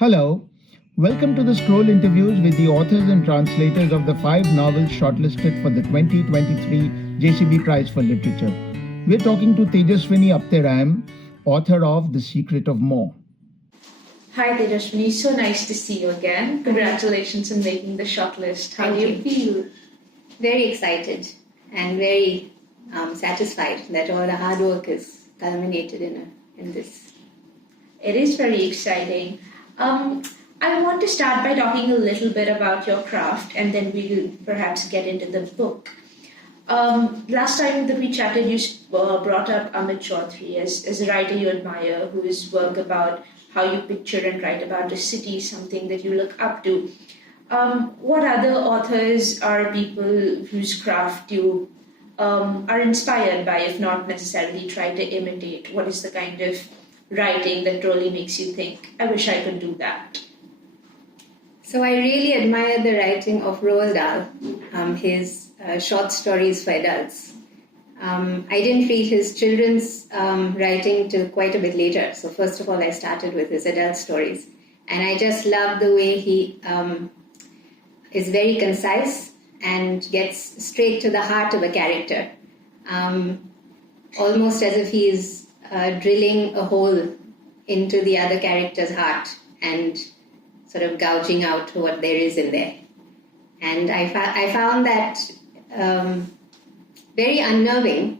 Hello, welcome to the Scroll interviews with the authors and translators of the 5 novels shortlisted for the 2023 JCB Prize for Literature. We're talking to Tejaswini Apte-Rahm, author of The Secret of More. Hi Tejaswini, so nice to see you again. Congratulations on making the shortlist. How do you feel? Very excited and very satisfied that all the hard work is culminated in this. It is very exciting. I want to start by talking a little bit about your craft and then we'll perhaps get into the book. Last time that we chatted, you brought up Amit Chaudhary as a writer you admire, whose work about how you picture and write about a city, something that you look up to. What other authors are people whose craft you are inspired by, if not necessarily try to imitate? What is the kind of writing that really makes you think, I wish I could do that? So I really admire the writing of Roald Dahl, his short stories for adults. I didn't read his children's writing till quite a bit later. So first of all, I started with his adult stories. And I just love the way he is very concise and gets straight to the heart of a character. Almost as if he's drilling a hole into the other character's heart and sort of gouging out what there is in there. And I found that very unnerving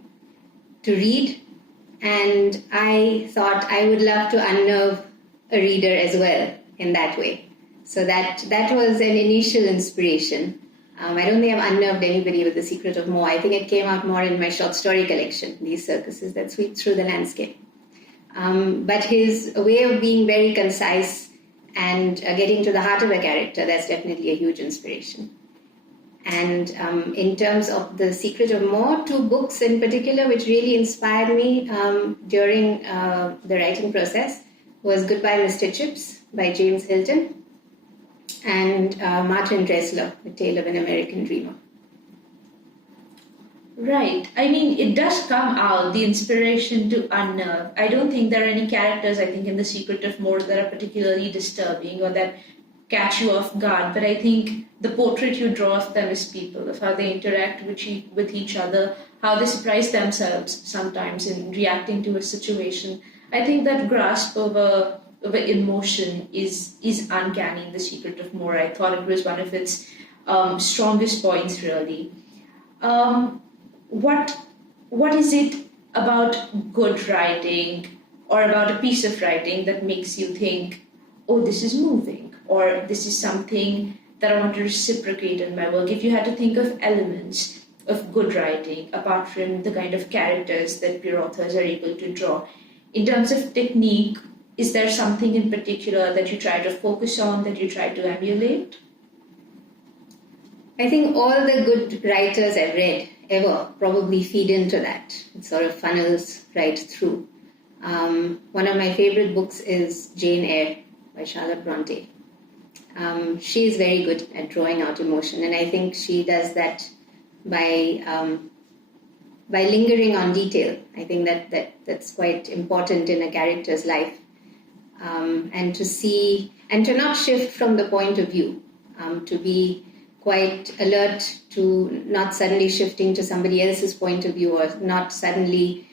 to read, and I thought I would love to unnerve a reader as well in that way. So that was an initial inspiration. I don't think I've unnerved anybody with The Secret of More. I think it came out more in my short story collection, these circuses that sweep through the landscape. But his way of being very concise and getting to the heart of a character, that's definitely a huge inspiration. And in terms of The Secret of More, 2 books in particular which really inspired me during the writing process was Goodbye Mr. Chips by James Hilton and Martin Dressler, The Tale of an American Dreamer. Right. I mean, it does come out, the inspiration to unnerve. I don't think there are any characters, I think, in The Secret of More that are particularly disturbing or that catch you off guard. But I think the portrait you draw of them as people, of how they interact with each other, how they surprise themselves sometimes in reacting to a situation. I think that grasp of emotion is uncanny in The Secret of More. I thought it was one of its strongest points, really. What is it about good writing or about a piece of writing that makes you think, oh, this is moving, or this is something that I want to reciprocate in my work? If you had to think of elements of good writing, apart from the kind of characters that your authors are able to draw, in terms of technique, is there something in particular that you try to focus on, that you try to emulate? I think all the good writers I've read ever probably feed into that. It sort of funnels right through. One of my favorite books is Jane Eyre by Charlotte Bronte. She is very good at drawing out emotion, and I think she does that by lingering on detail. I think that's quite important in a character's life. And to not shift from the point of view, to be quite alert to not suddenly shifting to somebody else's point of view or not suddenly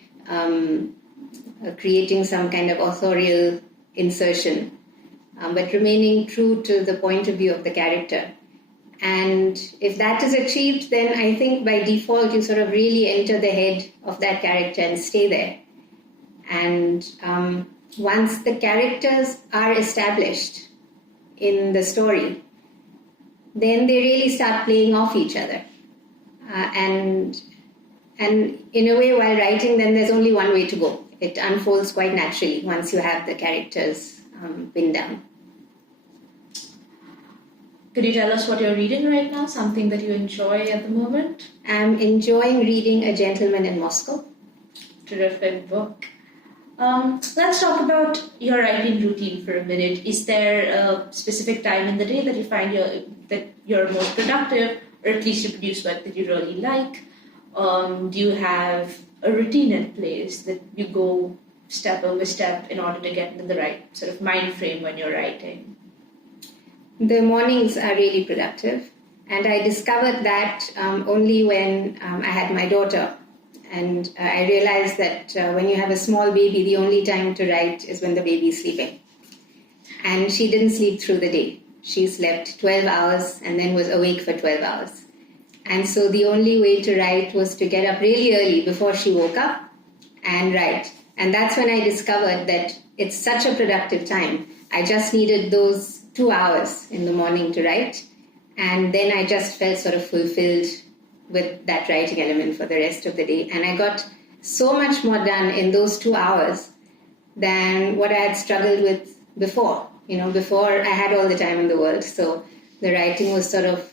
creating some kind of authorial insertion, but remaining true to the point of view of the character. And if that is achieved, then I think by default you sort of really enter the head of that character and stay there. And once the characters are established in the story, then they really start playing off each other. And in a way, while writing, then there's only one way to go. It unfolds quite naturally once you have the characters pinned down. Could you tell us what you're reading right now, something that you enjoy at the moment? I'm enjoying reading A Gentleman in Moscow. Terrific book. Let's talk about your writing routine for a minute. Is there a specific time in the day that you find that you're most productive, or at least you produce work that you really like? Do you have a routine in place that you go step over step in order to get into the right sort of mind frame when you're writing? The mornings are really productive. And I discovered that only when I had my daughter. And I realized that when you have a small baby, the only time to write is when the baby is sleeping. And she didn't sleep through the day. She slept 12 hours and then was awake for 12 hours. And so the only way to write was to get up really early before she woke up and write. And that's when I discovered that it's such a productive time. I just needed those 2 hours in the morning to write. And then I just felt sort of fulfilled with that writing element for the rest of the day. And I got so much more done in those 2 hours than what I had struggled with before. Before I had all the time in the world. So the writing was sort of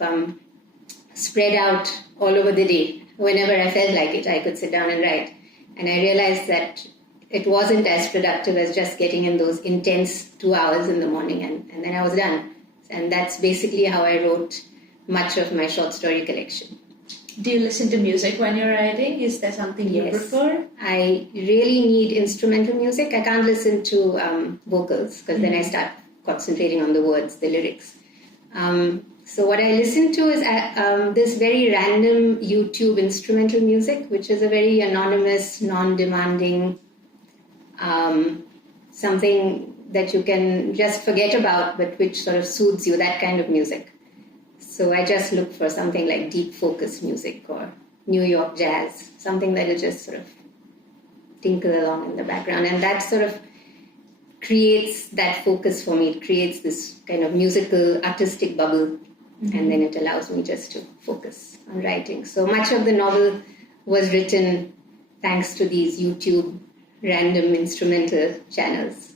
spread out all over the day. Whenever I felt like it, I could sit down and write. And I realized that it wasn't as productive as just getting in those intense 2 hours in the morning, and then I was done. And that's basically how I wrote much of my short story collection. Do you listen to music when you're writing? Is there something you prefer? I really need instrumental music. I can't listen to vocals because then I start concentrating on the words, the lyrics. So what I listen to is this very random YouTube instrumental music, which is a very anonymous, non-demanding, something that you can just forget about, but which sort of soothes you, that kind of music. So I just look for something like deep focus music or New York jazz, something that will just sort of tinkle along in the background. And that sort of creates that focus for me. It creates this kind of musical, artistic bubble. And then it allows me just to focus on writing. So much of the novel was written thanks to these YouTube random instrumental channels.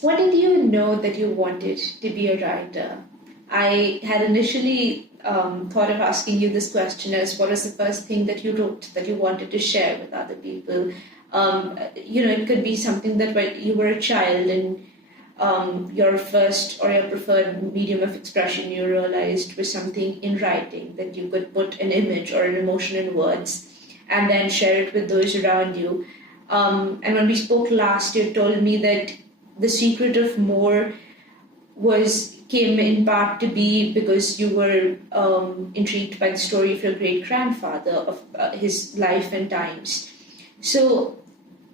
When did you know that you wanted to be a writer? I had initially thought of asking you this question as what was the first thing that you wrote that you wanted to share with other people? It could be something that when you were a child and your first or your preferred medium of expression you realized was something in writing, that you could put an image or an emotion in words and then share it with those around you. And when we spoke last, you told me that the secret of more came in part to be because you were intrigued by the story of your great-grandfather, of his life and times. So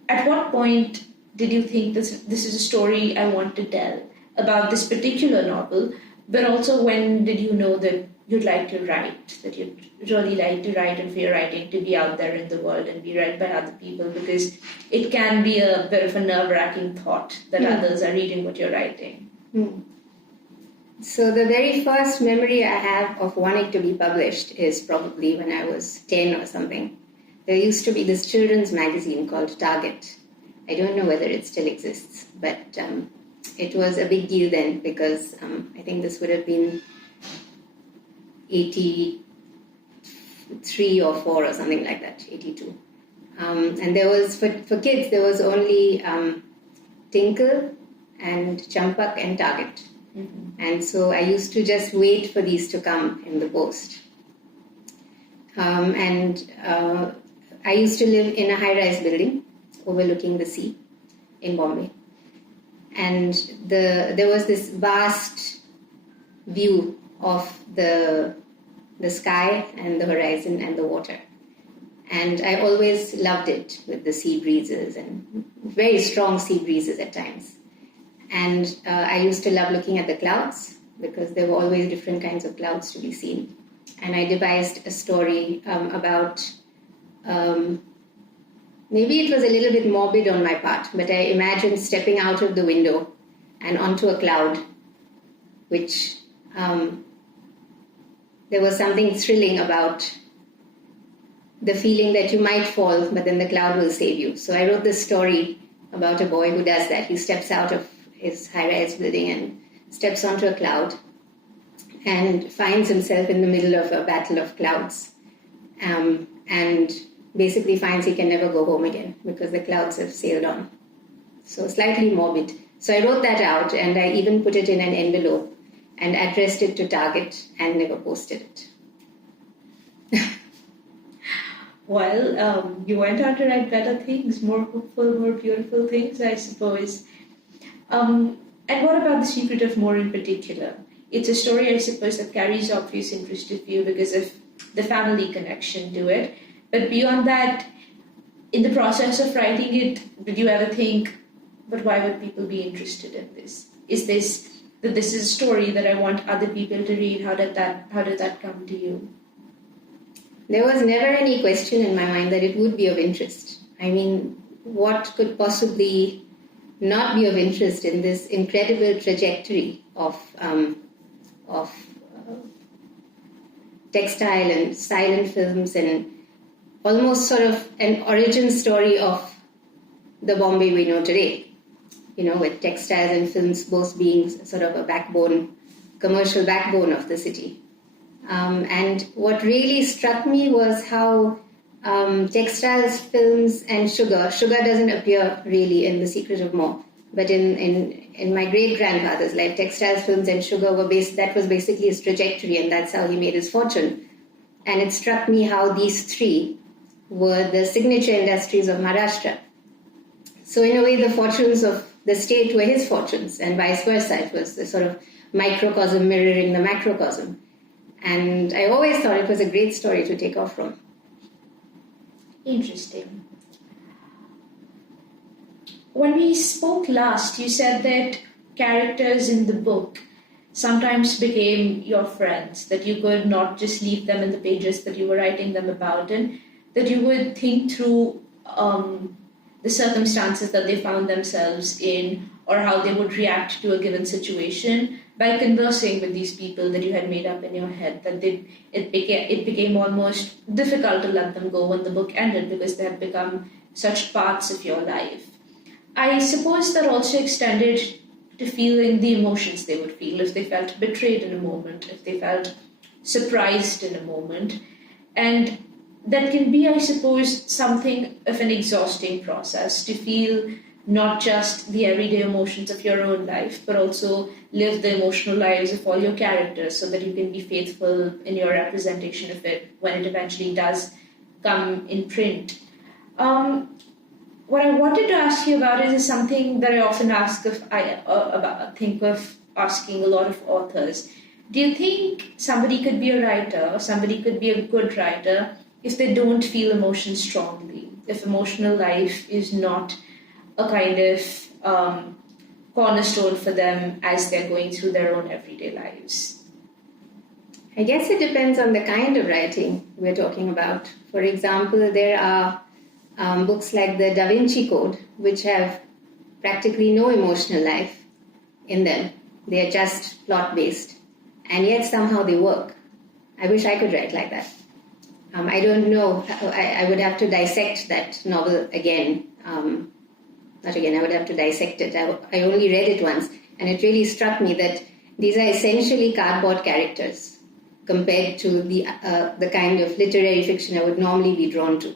at what point did you think this is a story I want to tell about this particular novel, but also when did you know that you'd like to write, that you'd really like to write and for your writing to be out there in the world and be read by other people, because it can be a bit of a nerve-wracking thought that others are reading what you're writing. So the very first memory I have of wanting to be published is probably when I was 10 or something. There used to be this children's magazine called Target. I don't know whether it still exists, but it was a big deal then because I think this would have been 83 or 4 or something like that, 82. And there was, for kids, there was only Tinkle and Champak and Target. And so I used to just wait for these to come in the post. And I used to live in a high-rise building overlooking the sea in Bombay. And there was this vast view of the sky and the horizon and the water. And I always loved it with the sea breezes and very strong sea breezes at times. And I used to love looking at the clouds because there were always different kinds of clouds to be seen. And I devised a story about, maybe it was a little bit morbid on my part, but I imagined stepping out of the window and onto a cloud, which there was something thrilling about the feeling that you might fall, but then the cloud will save you. So I wrote this story about a boy who does that. He steps out of his high-rise building and steps onto a cloud and finds himself in the middle of a battle of clouds, and basically finds he can never go home again because the clouds have sailed on. So slightly morbid. So I wrote that out, and I even put it in an envelope and addressed it to Target and never posted it. You went on to write better things, more hopeful, more beautiful things, I suppose. And what about The Secret of More in particular? It's a story, I suppose, that carries obvious interest to you because of the family connection to it. But beyond that, in the process of writing it, did you ever think, but why would people be interested in this? Is this that this is a story that I want other people to read? How did that come to you? There was never any question in my mind that it would be of interest. I mean, what could possibly not be of interest in this incredible trajectory of textile and silent films, and almost sort of an origin story of the Bombay we know today, with textiles and films both being sort of a commercial backbone of the city. And what really struck me was how textiles, films, and sugar doesn't appear really in The Secret of More, but in my great-grandfather's life, textiles, films, and sugar that was basically his trajectory, and that's how he made his fortune. And it struck me how these three were the signature industries of Maharashtra. So in a way, the fortunes of the state were his fortunes, and vice versa. It was the sort of microcosm mirroring the macrocosm. And I always thought it was a great story to take off from. Interesting. When we spoke last, you said that characters in the book sometimes became your friends, that you could not just leave them in the pages that you were writing them about, and that you would think through the circumstances that they found themselves in, or how they would react to a given situation by conversing with these people that you had made up in your head, that it became almost difficult to let them go when the book ended because they had become such parts of your life. I suppose that also extended to feeling the emotions they would feel if they felt betrayed in a moment, if they felt surprised in a moment. And that can be, I suppose, something of an exhausting process to feel not just the everyday emotions of your own life, but also live the emotional lives of all your characters so that you can be faithful in your representation of it when it eventually does come in print. What I wanted to ask you about is something that I often think of asking a lot of authors. Do you think somebody could be a writer, or somebody could be a good writer, if they don't feel emotion strongly, if emotional life is not a kind of cornerstone for them as they're going through their own everyday lives? I guess it depends on the kind of writing we're talking about. For example, there are books like the DaVinci Code, which have practically no emotional life in them. They are just plot-based, and yet somehow they work. I wish I could write like that. I don't know. I would have to dissect that novel again. Not again, I would have to dissect it. I only read it once, and it really struck me that these are essentially cardboard characters compared to the kind of literary fiction I would normally be drawn to.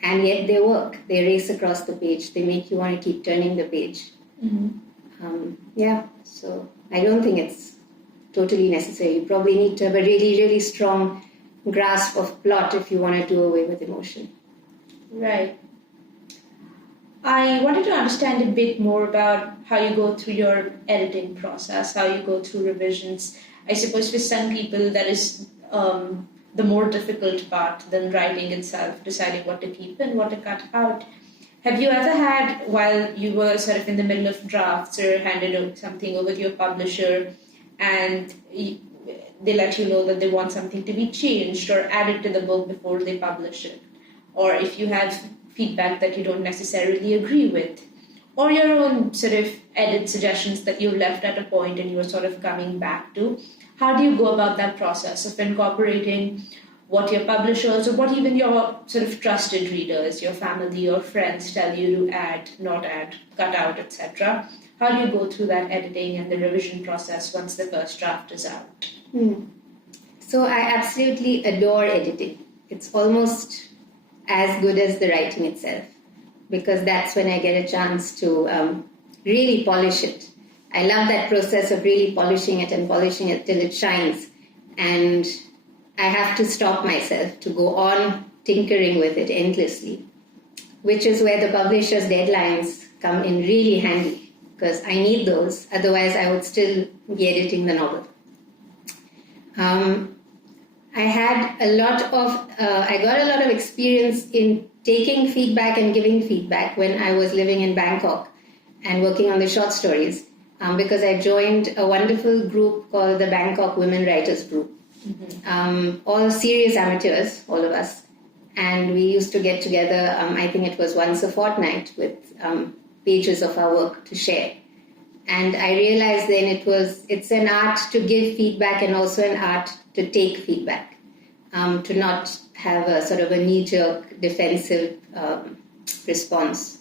And yet they work. They race across the page. They make you want to keep turning the page. Mm-hmm. So I don't think it's totally necessary. You probably need to have a really, really strong grasp of plot if you want to do away with emotion. Right. I wanted to understand a bit more about how you go through your editing process, how you go through revisions. I suppose for some people that is the more difficult part than writing itself, deciding what to keep and what to cut out. Have you ever had, while you were sort of in the middle of drafts or handed something over to your publisher and they let you know that they want something to be changed or added to the book before they publish it? Or if you have feedback that you don't necessarily agree with, or your own sort of edit suggestions that you've left at a point and you're sort of coming back to, how do you go about that process of incorporating what your publishers or what even your sort of trusted readers, your family or friends tell you to add, not add, cut out, etc.? How do you go through that editing and the revision process once the first draft is out? So I absolutely adore editing. It's almost as good as the writing itself, because that's when I get a chance to really polish it. I love that process of really polishing it till it shines. And I have to stop myself to go on tinkering with it endlessly, which is where the publisher's deadlines come in really handy, because I need those, otherwise I would still be editing the novel. I got a lot of experience in taking feedback and giving feedback when I was living in Bangkok and working on the short stories, because I joined a wonderful group called the Bangkok Women Writers Group. All serious amateurs, all of us. And we used to get together, I think it was once a fortnight, with pages of our work to share. And I realized then it's an art to give feedback and also an art to take feedback, to not have a sort of a knee-jerk defensive response.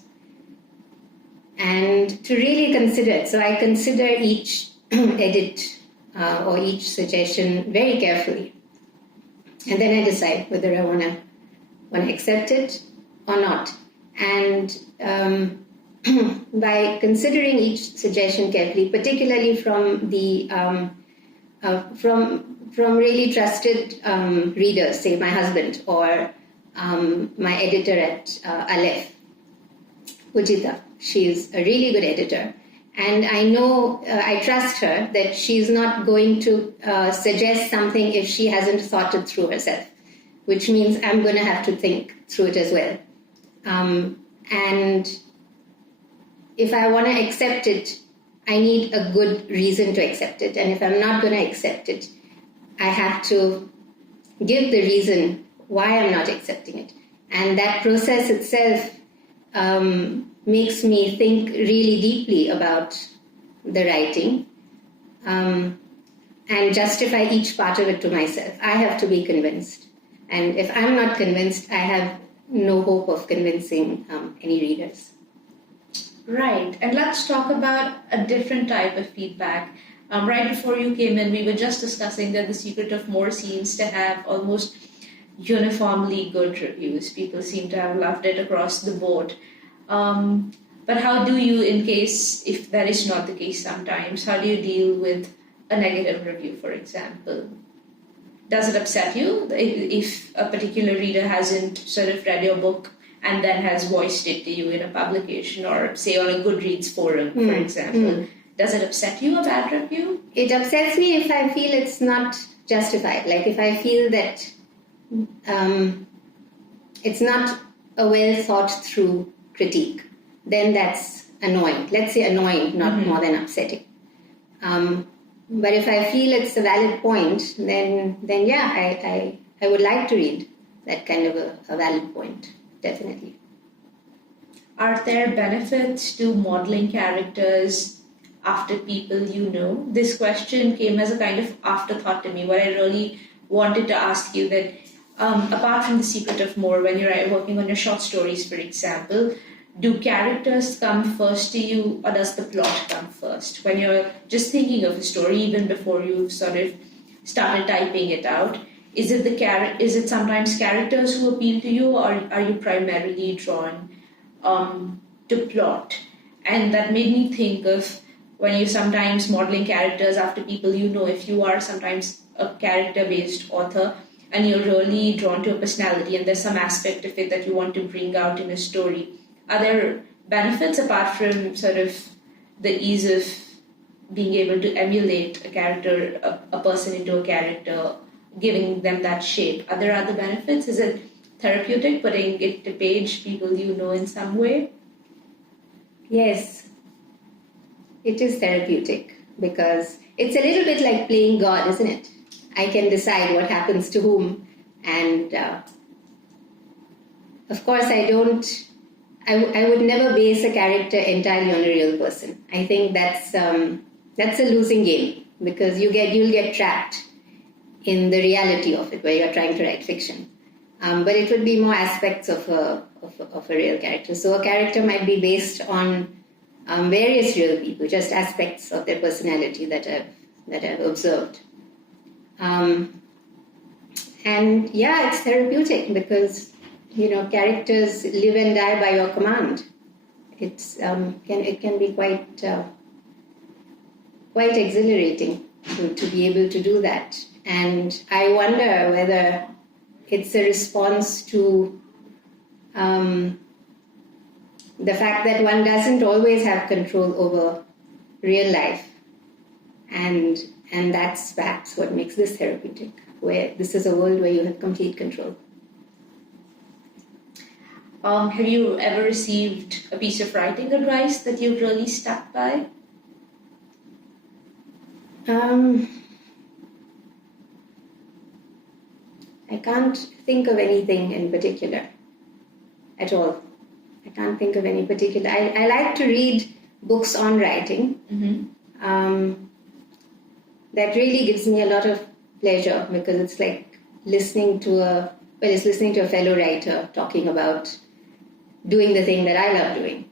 And to really consider it. So I consider each edit or each suggestion very carefully. And then I decide whether I want to accept it or not. And by considering each suggestion carefully, particularly from the from really trusted readers, say my husband or my editor at Aleph, Ujita. She's a really good editor. And I know, I trust her that she's not going to suggest something if she hasn't thought it through herself, which means I'm going to have to think through it as well. And if I want to accept it, I need a good reason to accept it. And if I'm not going to accept it, I have to give the reason why I'm not accepting it. And that process itself makes me think really deeply about the writing and justify each part of it to myself. I have to be convinced. And if I'm not convinced, I have no hope of convincing any readers. Right. And let's talk about a different type of feedback. Right before you came in, we were just discussing that The Secret of More seems to have almost uniformly good reviews. People seem to have loved it across the board. But how do you, in case, if that is not the case sometimes, how do you deal with a negative review, for example? Does it upset you if a particular reader hasn't sort of read your book and then has voiced it to you in a publication or, say, on a Goodreads forum, for example? Does it upset you, a bad review? It upsets me if I feel it's not justified. Like if I feel that it's not a well thought through critique, then that's annoying. Let's say annoying, not more than upsetting. But if I feel it's a valid point, then yeah, I would like to read that kind of a valid point, definitely. Are there benefits to modeling characters after people you know? This question came as a kind of afterthought to me. What I really wanted to ask you that, apart from The Secret of More, when you're working on your short stories, for example, do characters come first to you, or does the plot come first? When you're just thinking of a story, even before you've sort of started typing it out, is it sometimes characters who appeal to you, or are you primarily drawn to plot? And that made me think of when you're sometimes modeling characters after people you know, if you are sometimes a character-based author and you're really drawn to a personality and there's some aspect of it that you want to bring out in a story, are there benefits apart from sort of the ease of being able to emulate a character, a person into a character, giving them that shape? Are there other benefits? Is it therapeutic, putting it to page people you know in some way? Yes, it is therapeutic because it's a little bit like playing God, isn't it? I can decide what happens to whom, and of course I would never base a character entirely on a real person. I think that's a losing game because you'll get trapped in the reality of it where you're trying to write fiction. But it would be more aspects of a real character. So a character might be based on various real people, just aspects of their personality that I've observed. And yeah, it's therapeutic because characters live and die by your command. It can be quite exhilarating to be able to do that. And I wonder whether it's a response to the fact that one doesn't always have control over real life, and that's perhaps what makes this therapeutic, where this is a world where you have complete control. Have you ever received a piece of writing advice that you've really stuck by? I can't think of anything in particular at all. I can't think of any particular. I like to read books on writing. That really gives me a lot of pleasure, because it's like listening to a fellow writer talking about doing the thing that I love doing.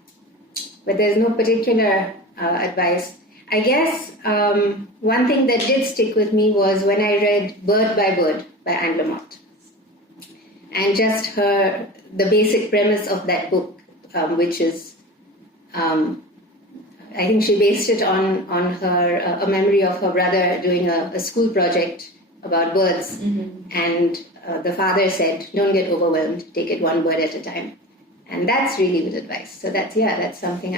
But there's no particular advice. I guess one thing that did stick with me was when I read Bird by Bird by Anne Lamott. And just the basic premise of that book, which is, I think she based it on her a memory of her brother doing a school project about birds. And the father said, don't get overwhelmed, take it one bird at a time. And that's really good advice. So that's something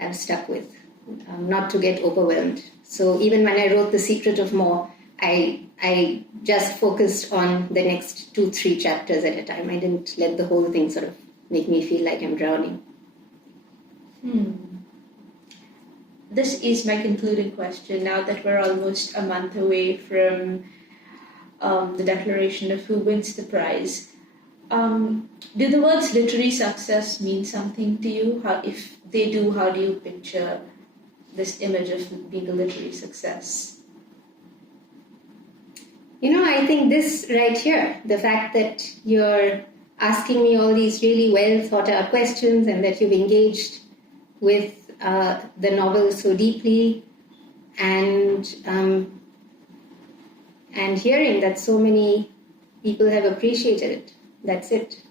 I've stuck with, not to get overwhelmed. So even when I wrote The Secret of More, I just focused on the next 2-3 chapters at a time. I didn't let the whole thing sort of make me feel like I'm drowning. This is my concluding question. Now that we're almost a month away from the declaration of who wins the prize, do the words literary success mean something to you? If they do, how do you picture this image of being a literary success? I think this right here, the fact that you're asking me all these really well thought out questions and that you've engaged with the novel so deeply, and hearing that so many people have appreciated it. That's it.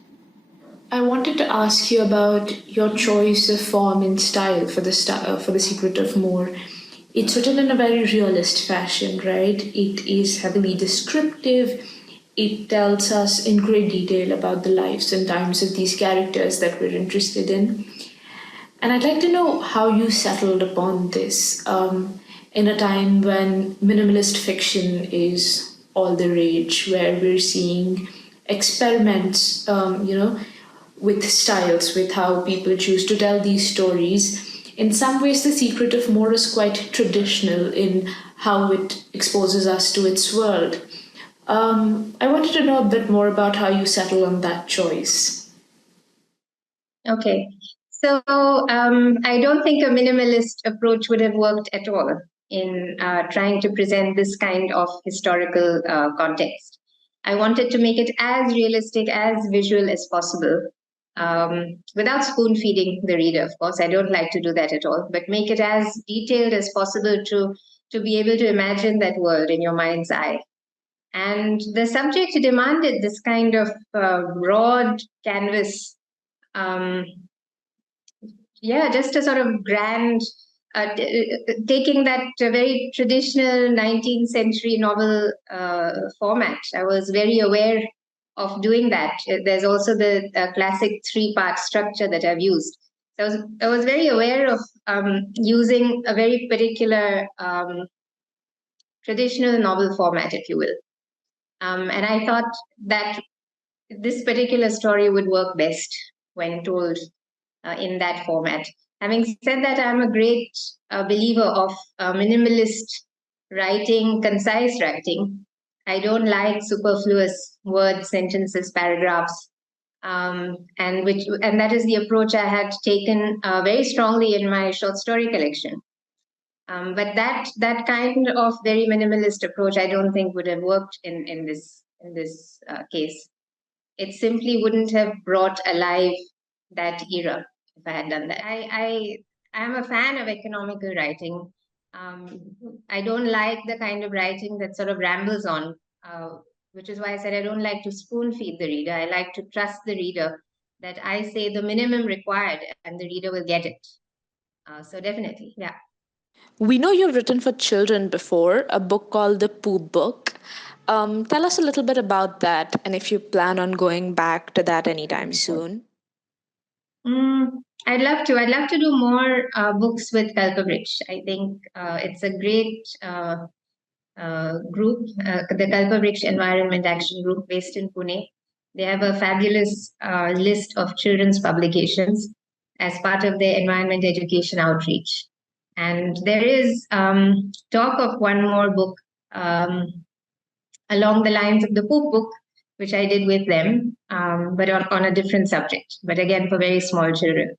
I wanted to ask you about your choice of form and style for the Secret of More. It's written in a very realist fashion, right? It is heavily descriptive. It tells us in great detail about the lives and times of these characters that we're interested in. And I'd like to know how you settled upon this in a time when minimalist fiction is all the rage, where we're seeing experiments, with styles, with how people choose to tell these stories. In some ways, The Secret of More is quite traditional in how it exposes us to its world. I wanted to know a bit more about how you settle on that choice. Okay. So I don't think a minimalist approach would have worked at all in trying to present this kind of historical context. I wanted to make it as realistic, as visual as possible, without spoon feeding the reader. Of course, I don't like to do that at all, but make it as detailed as possible to be able to imagine that world in your mind's eye. And the subject demanded this kind of broad canvas. Just a sort of grand, taking that very traditional 19th century novel format. I was very aware of doing that. There's also the classic 3-part structure that I've used. So I was very aware of using a very particular traditional novel format, if you will. And I thought that this particular story would work best when told in that format. Having said that, I'm a great believer of minimalist writing, concise writing. I don't like superfluous words, sentences, paragraphs, and that is the approach I had taken very strongly in my short story collection. But that kind of very minimalist approach, I don't think would have worked in this case. It simply wouldn't have brought alive that era if I had done that. I am a fan of economical writing. I don't like the kind of writing that sort of rambles on, which is why I said I don't like to spoon feed the reader. I like to trust the reader that I say the minimum required and the reader will get it. So definitely, yeah. We know you've written for children before, a book called The Poop Book. Tell us a little bit about that and if you plan on going back to that anytime soon. I'd love to. I'd love to do more books with Kalpavriksha. I think it's a great group, the Kalpavriksha Environment Action Group based in Pune. They have a fabulous list of children's publications as part of their environment education outreach. And there is talk of one more book along the lines of the Poop Book, which I did with them, but on a different subject, but again for very small children.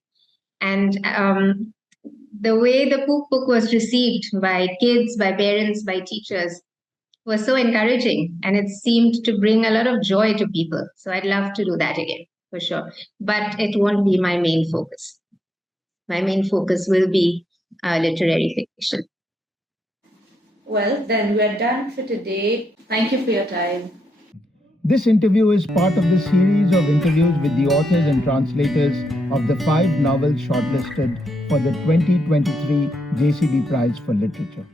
And the way the Poop Book was received by kids, by parents, by teachers was so encouraging, and it seemed to bring a lot of joy to people. So I'd love to do that again, for sure. But it won't be my main focus. My main focus will be literary fiction. Well, then we're done for today. Thank you for your time. This interview is part of the series of interviews with the authors and translators of the 5 novels shortlisted for the 2023 JCB Prize for Literature.